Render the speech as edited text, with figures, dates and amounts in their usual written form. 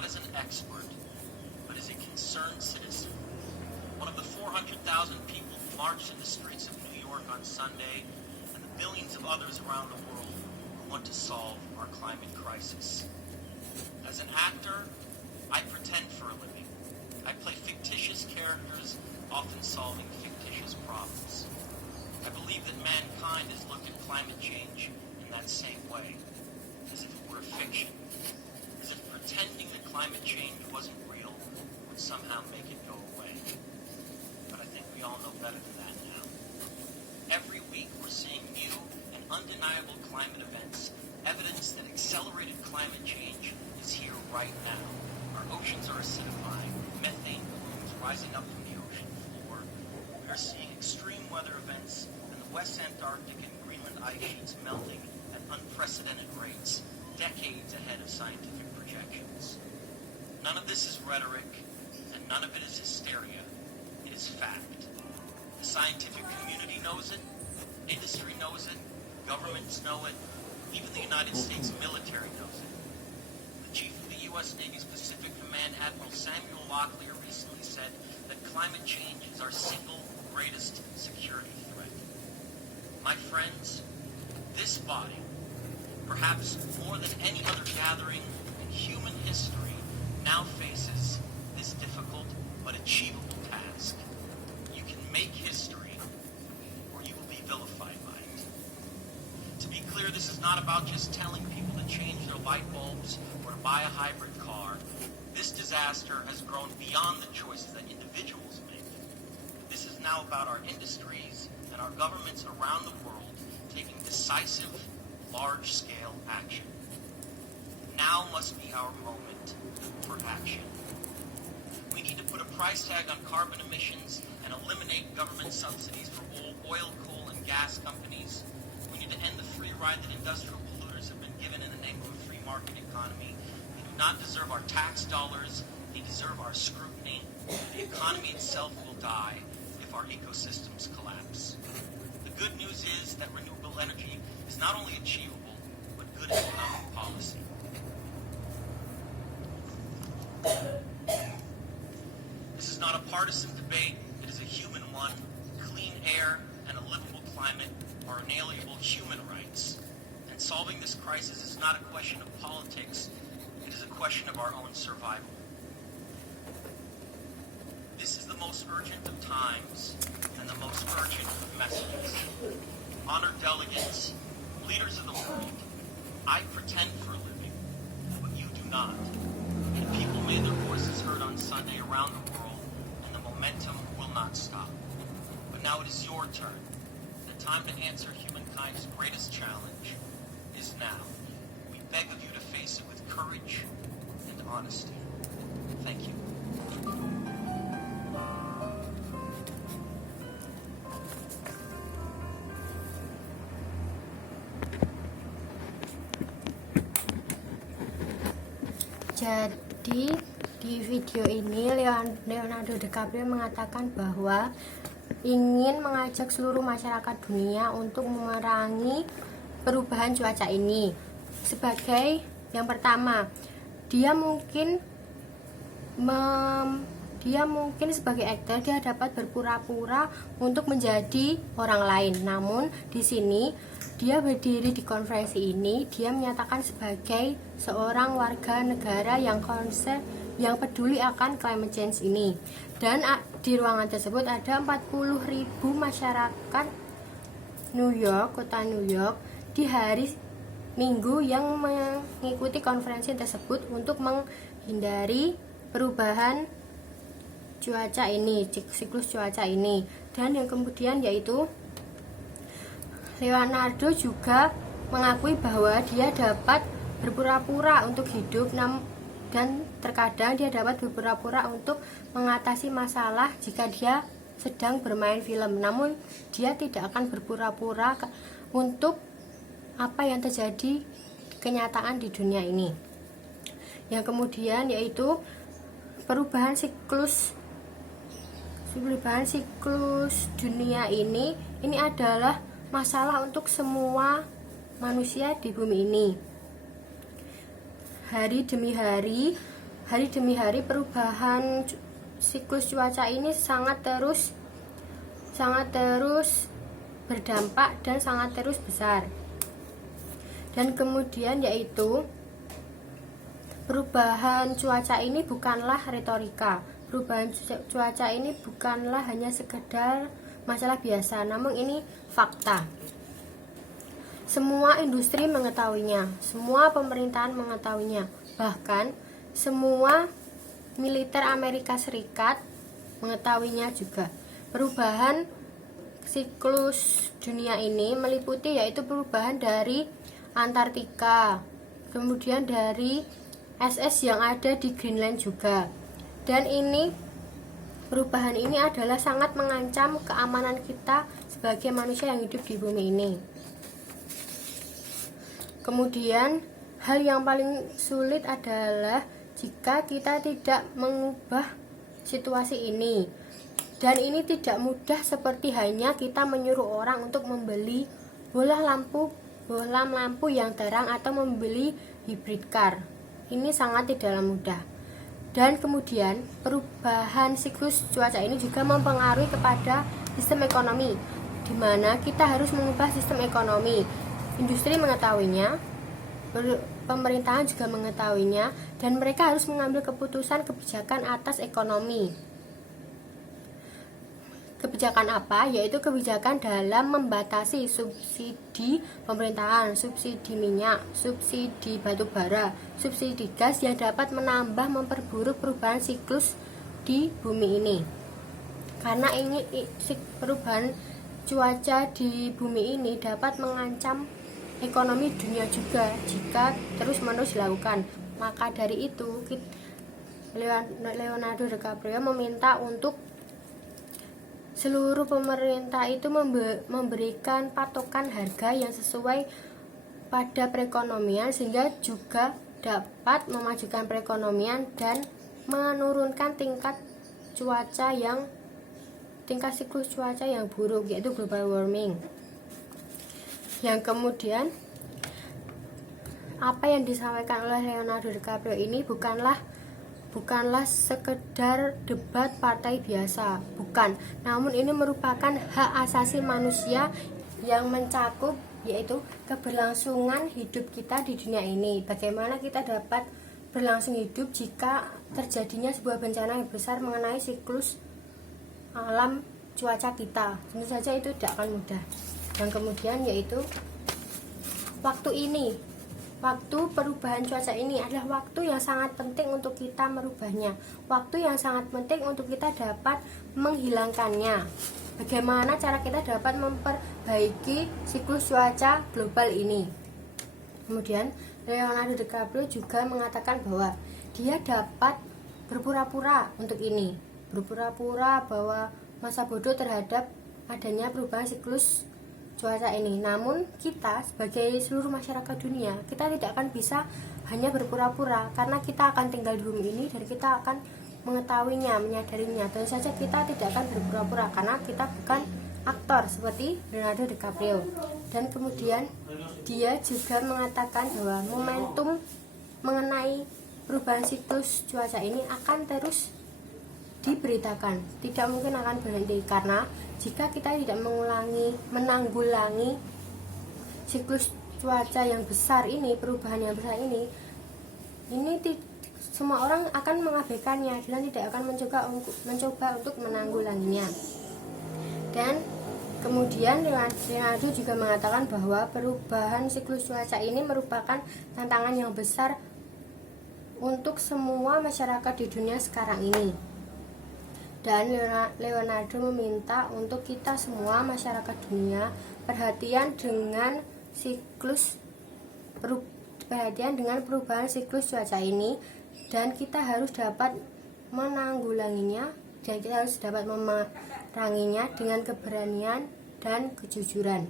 not as an expert, but as a concerned citizen. One of the 400,000 people who marched in the streets of New York on Sunday, and the billions of others around the world who want to solve our climate crisis. As an actor, I pretend for a living. I play fictitious characters, often solving fictitious problems. I believe that mankind has looked at climate change in that same way, as if it were a fiction, as if pretending that climate change wasn't real would somehow make it go away. But I think we all know better than that now. Every week we're seeing new and undeniable climate events, evidence that accelerated climate change is here right now. Our oceans are acidifying, methane plumes rising up from the ocean floor. We are seeing extreme weather events, and the West Antarctic and Greenland ice sheets melting at unprecedented rates, decades ahead of scientific projections. None of this is rhetoric, and none of it is hysteria. It is fact. The scientific community knows it, industry knows it, governments know it, even the United States military knows it. The chief of the U.S. Navy's Pacific Command, Admiral Samuel Locklear, recently said that climate change is our single greatest security threat. My friends, this body, perhaps more than any other gathering in human history, now faces this difficult but achievable task. You can make history, or you will be vilified by it. To be clear, this is not about just telling people to change their light bulbs or to buy a hybrid car. This disaster has grown beyond the choices that individuals make. This is now about our industries and our governments around the world taking decisive, large-scale action. Now must be our moment for action. We need to put a price tag on carbon emissions and eliminate government subsidies for oil, coal, and gas companies. We need to end the free ride that industrial polluters have been given in the name of a free market economy. They do not deserve our tax dollars. They deserve our scrutiny. The economy itself will die if our ecosystems collapse. The good news is that renewable energy is not only achievable, but good economic policy. This is not a partisan debate. It is a human one. Clean air and a livable climate are inalienable human rights. And solving this crisis is not a question of politics. It is a question of our own survival. This is the most urgent of times and the most urgent of messages. Honored delegates, leaders of the world, I pretend for a living, but you do not. And people made their voices heard on Sunday around the world, and the momentum will not stop. But now it is your turn. The time to answer humankind's greatest challenge is now. We beg of you to face it with courage and honesty. Thank you. Jadi di video ini Leonardo DiCaprio mengatakan bahwa ingin mengajak seluruh masyarakat dunia untuk memerangi perubahan cuaca ini. Sebagai yang pertama, dia mungkin sebagai aktor dia dapat berpura-pura untuk menjadi orang lain. Namun di sini dia berdiri di konferensi ini, dia menyatakan sebagai seorang warga negara yang peduli akan climate change ini. Dan di ruangan tersebut ada 40.000 masyarakat kota New York di hari Minggu yang mengikuti konferensi tersebut untuk menghindari perubahan cuaca ini, siklus cuaca ini. Dan yang kemudian yaitu Leonardo juga mengakui bahwa dia dapat berpura-pura untuk hidup dan terkadang dia dapat berpura-pura untuk mengatasi masalah jika dia sedang bermain film. Namun dia tidak akan berpura-pura untuk apa yang terjadi kenyataan di dunia ini. Yang kemudian yaitu perubahan siklus dunia ini adalah masalah untuk semua manusia di bumi ini. Hari demi hari hari demi hari perubahan siklus cuaca ini sangat terus berdampak dan sangat terus besar. Dan kemudian yaitu perubahan cuaca ini bukanlah retorika. Perubahan cuaca ini bukanlah hanya sekedar masalah biasa, namun ini fakta. Semua industri mengetahuinya, semua pemerintahan mengetahuinya, bahkan semua militer Amerika Serikat mengetahuinya juga. Perubahan siklus dunia ini meliputi yaitu perubahan dari Antartika, kemudian dari es yang ada di Greenland juga. Dan perubahan ini adalah sangat mengancam keamanan kita sebagai manusia yang hidup di bumi ini. Kemudian hal yang paling sulit adalah jika kita tidak mengubah situasi ini. Dan ini tidak mudah seperti hanya kita menyuruh orang untuk membeli bohlam lampu yang terang atau membeli hybrid car. Ini sangat tidaklah mudah. Dan kemudian perubahan siklus cuaca ini juga mempengaruhi kepada sistem ekonomi, di mana kita harus mengubah sistem ekonomi. Industri mengetahuinya, pemerintahan juga mengetahuinya, dan mereka harus mengambil kebijakan atas ekonomi. Kebijakan apa? Yaitu kebijakan dalam membatasi subsidi pemerintahan, subsidi minyak, subsidi batu bara, subsidi gas yang dapat memperburuk perubahan siklus di bumi ini. Karena perubahan cuaca di bumi ini dapat mengancam ekonomi dunia juga jika terus-menerus dilakukan. Maka dari itu Leonardo DiCaprio meminta untuk seluruh pemerintah itu memberikan patokan harga yang sesuai pada perekonomian, sehingga juga dapat memajukan perekonomian dan menurunkan tingkat siklus cuaca yang buruk, yaitu global warming. Yang kemudian apa yang disampaikan oleh Leonardo DiCaprio ini bukanlah sekedar debat partai biasa, bukan, namun ini merupakan hak asasi manusia yang mencakup yaitu keberlangsungan hidup kita di dunia ini. Bagaimana kita dapat berlangsung hidup jika terjadinya sebuah bencana yang besar mengenai siklus alam cuaca kita. Tentu saja itu tidak akan mudah. Dan kemudian yaitu waktu perubahan cuaca ini adalah waktu yang sangat penting untuk kita merubahnya, waktu yang sangat penting untuk kita dapat menghilangkannya. Bagaimana cara kita dapat memperbaiki siklus cuaca global ini? Kemudian Leonardo DiCaprio juga mengatakan bahwa dia dapat berpura-pura untuk ini, berpura-pura bahwa masa bodoh terhadap adanya perubahan siklus cuaca ini. Namun kita sebagai seluruh masyarakat dunia, kita tidak akan bisa hanya berpura-pura, karena kita akan tinggal di bumi ini dan kita akan mengetahuinya, menyadarinya. Tentu saja kita tidak akan berpura-pura karena kita bukan aktor seperti Leonardo DiCaprio. Dan kemudian dia juga mengatakan bahwa momentum mengenai perubahan siklus cuaca ini akan terus diberitakan, tidak mungkin akan berhenti, karena jika kita tidak menanggulangi siklus cuaca yang besar ini, perubahan yang besar ini semua orang akan mengabaikannya dan tidak akan mencoba untuk menanggulanginya. Dan kemudian Leonardo juga mengatakan bahwa perubahan siklus cuaca ini merupakan tantangan yang besar untuk semua masyarakat di dunia sekarang ini. Dan Leonardo meminta untuk kita semua masyarakat dunia perhatian dengan perubahan siklus cuaca ini, dan kita harus dapat menanggulanginya, dan kita harus dapat memeranginya dengan keberanian dan kejujuran.